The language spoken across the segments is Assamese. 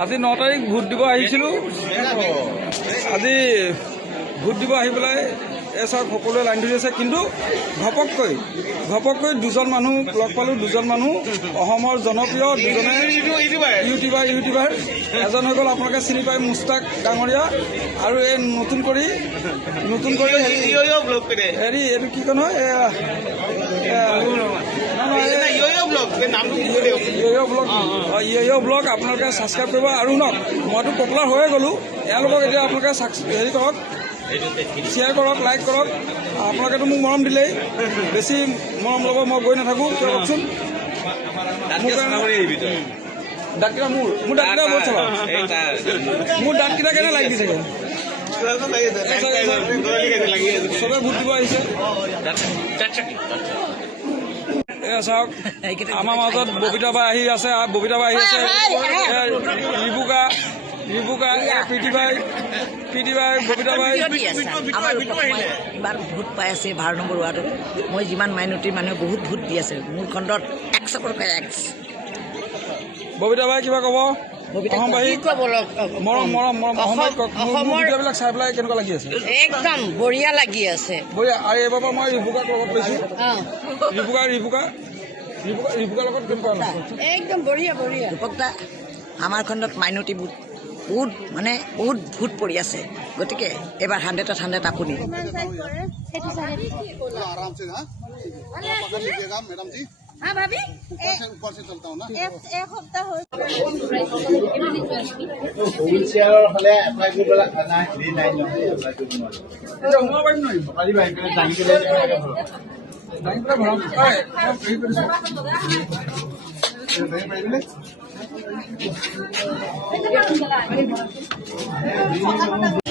আজি 9 তাৰিখ ভোট দিব আহিছিলোঁ। আজি ভোট দিব আহি পেলাই চাওক সকলোৱে লাইন ধৰি আছে, কিন্তু ঘপককৈ দুজন মানুহ লগ পালোঁ। দুজন মানুহ অসমৰ জনপ্ৰিয় দুজনে ইউটিউবাৰ। এজন হৈ গ'ল আপোনালোকে চিনি পায় মুস্তাক ডাঙৰীয়া, আৰু এই নতুন কৰি হেৰি এইটো কি কয় নহয় ইয় ব্লগ আপোনালোকে ছাবস্ক্ৰাইব কৰিব। আৰু শুনক, মইতো পপুলাৰ হৈয়ে গ'লোঁ, এওঁলোকক এতিয়া আপোনালোকে হেৰি কৰক, শ্বেয়াৰ কৰক, লাইক কৰক। আপোনালোকেতো মোক মৰম দিলেই, বেছি মৰম ল'ব মই গৈ নাথাকোঁ। কিয় কওকচোন? দাঁতকেইটা মোৰ দাঁতকেইটা বহুত চলাওঁ। মোৰ দাঁতকেইটা কেনে লাগি চাগে? চবে ভোট দিব আহিছে। এয়া চাওক, আমাৰ মাজত ববিতা বাই আহি আছে। ৰিবুকা, প্ৰীতি বাই, ববিতা বাই। ইমান ভোট পাই আছে 12 নম্বৰ ৱাৰ্ডত। মই যিমান মাইনৰিটিৰ মানুহে বহুত ভোট দি আছে, মোৰ খণ্ডত 100%। ববিতা বাই কিবা ক'ব? অসমবাসী মৰম ভিডিঅ'বিলাক চাই পেলাই কেনেকুৱা লাগি আছে? একদম বঢ়িয়া লাগি আছে, বঢ়িয়া। আৰু এইবাৰ পৰা মই ৰিবুকাক লগত লৈছোঁ। ৰিবুকাৰ লগত কেনেকুৱা লাগে? একদম বঢ়িয়া। ৰূপকদা, আমাৰ খণ্ডত মাইনৰিটি বহুত ভোট পৰি আছে, গতিকে এবাৰ 100ত 100 আপুনি। हाँ भाभी ऊपर से चलता हूँ ना एक हफ्ता हो হুইল চেয়াৰৰ হ'লে এপ্লাই কৰিবলৈ খানা হেৰি নাই নহয়, এপ্লাই কৰিব নোৱাৰি। পাৰিবা এইফালে দাঙি পেলাই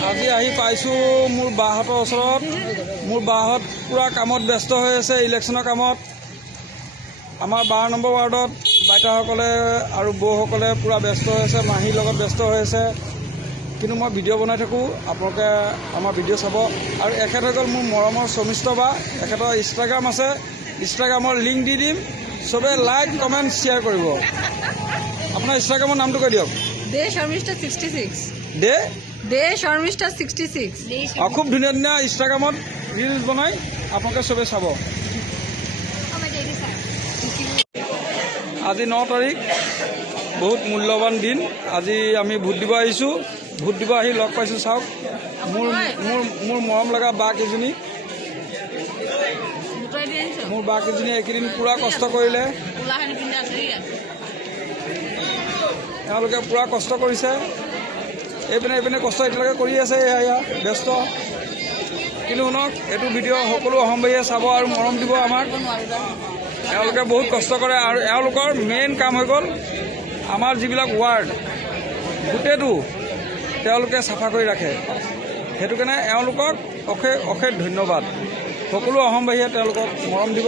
আজি আহি পাইছোঁ মোৰ বাহঁতৰ ওচৰত। মোৰ বাহঁত পূৰা কামত ব্যস্ত হৈ আছে, ইলেকশ্যনৰ কামত। আমাৰ 12 নম্বৰ ৱাৰ্ডত বাইতাসকলে আৰু বৌসকলে পূৰা ব্যস্ত হৈ আছে, মাহীৰ লগত ব্যস্ত হৈ আছে। কিন্তু মই ভিডিঅ' বনাই থাকোঁ, আপোনালোকে আমাৰ ভিডিঅ' চাব। আৰু এখেত হৈ গ'ল মোৰ মৰমৰ শৰ্মিষ্ঠ বা। এখেতৰ ইনষ্টাগ্ৰাম আছে, ইনষ্টাগ্ৰামৰ লিংক দি দিম। চবে লাইক, কমেণ্ট, শ্বেয়াৰ কৰিব। আপোনাৰ ইনষ্টাগ্ৰামৰ নামটো কৈ দিয়ক। দে শৰ্মিষ্ঠা 66। দে শৰ্মিষ্ঠা 66। খুব ধুনীয়া ধুনীয়া ইনষ্টাগ্ৰামত ৰিলছ বনাই আপোনালোকে চবে চাব। আজি 9 তাৰিখ, বহুত মূল্যৱান দিন। আজি আমি ভোট দিব আহিছোঁ। ভোট দিব আহি লগ পাইছোঁ, চাওক মোৰ মৰম লগা বা কেইজনী। মোৰ বা কেইজনীয়ে এইকেইদিন পূৰা কষ্ট কৰিলে। তেওঁলোকে পূৰা কষ্ট কৰিছে, এইপিনে কষ্ট এতিয়ালৈকে কৰি আছে, এয়া ব্যস্ত। কিন্তু শুনক, এইটো ভিডিঅ' সকলো অসমবাসীয়ে চাব আৰু মৰম দিব আমাক। এওঁলোকে বহুত কষ্ট কৰে, আৰু এওঁলোকৰ মেইন কাম হৈ গ'ল আমাৰ যিবিলাক ৱাৰ্ড গোটেইটো তেওঁলোকে চাফা কৰি ৰাখে। সেইটো কাৰণে এওঁলোকক অশেষ ধন্যবাদ। সকলো অসমবাসীয়ে তেওঁলোকক মৰম দিব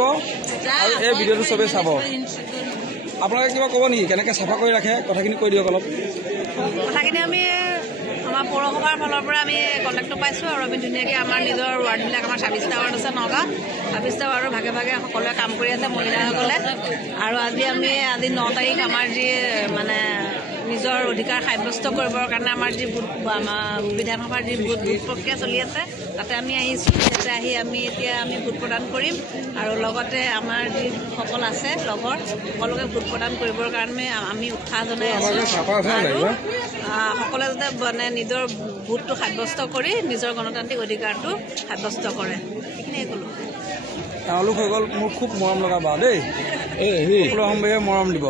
আৰু এই ভিডিঅ'টো চবেই চাব। আপোনালোকে কিবা ক'ব নেকি, কেনেকৈ চাফা কৰি ৰাখে? কথাখিনি কৈ দিয়ক অলপ। কথাখিনি আমি আমাৰ পৌৰসভাৰ ফালৰ পৰা আমি কণ্টেক্টটো পাইছোঁ, আৰু আমি ধুনীয়াকৈ আমাৰ নিজৰ ৱাৰ্ডবিলাক, আমাৰ 26টা ৱাৰ্ড আছে নগাঁও, 26টা ৱাৰ্ডৰ ভাগে সকলোৱে কাম কৰি আছে, মহিলাসকলে। আৰু আজি 9 তাৰিখ আমাৰ যি মানে নিজৰ অধিকাৰ সাব্যস্ত কৰিবৰ কাৰণে আমাৰ যি আমাৰ বিধানসভাৰ যি ভোট প্ৰক্ৰিয়া চলি আছে, তাতে আমি আহিছোঁ। ইয়াতে আহি আমি ভোট প্ৰদান কৰিম, আৰু লগতে আমাৰ যিসকল আছে লগৰ সকলোকে ভোট প্ৰদান কৰিবৰ কাৰণে আমি উৎসাহ জনাই আছোঁ। আৰু সকলোৱে যাতে মানে নিজৰ ভোটটো সাব্যস্ত কৰি নিজৰ গণতান্ত্ৰিক অধিকাৰটো সাব্যস্ত কৰে, সেইখিনিয়ে ক'লোঁ। তেওঁলোক হৈ গ'ল মোৰ খুব মৰম লগা বা দেই। সকলো অসমবাসীয়ে মৰম দিব।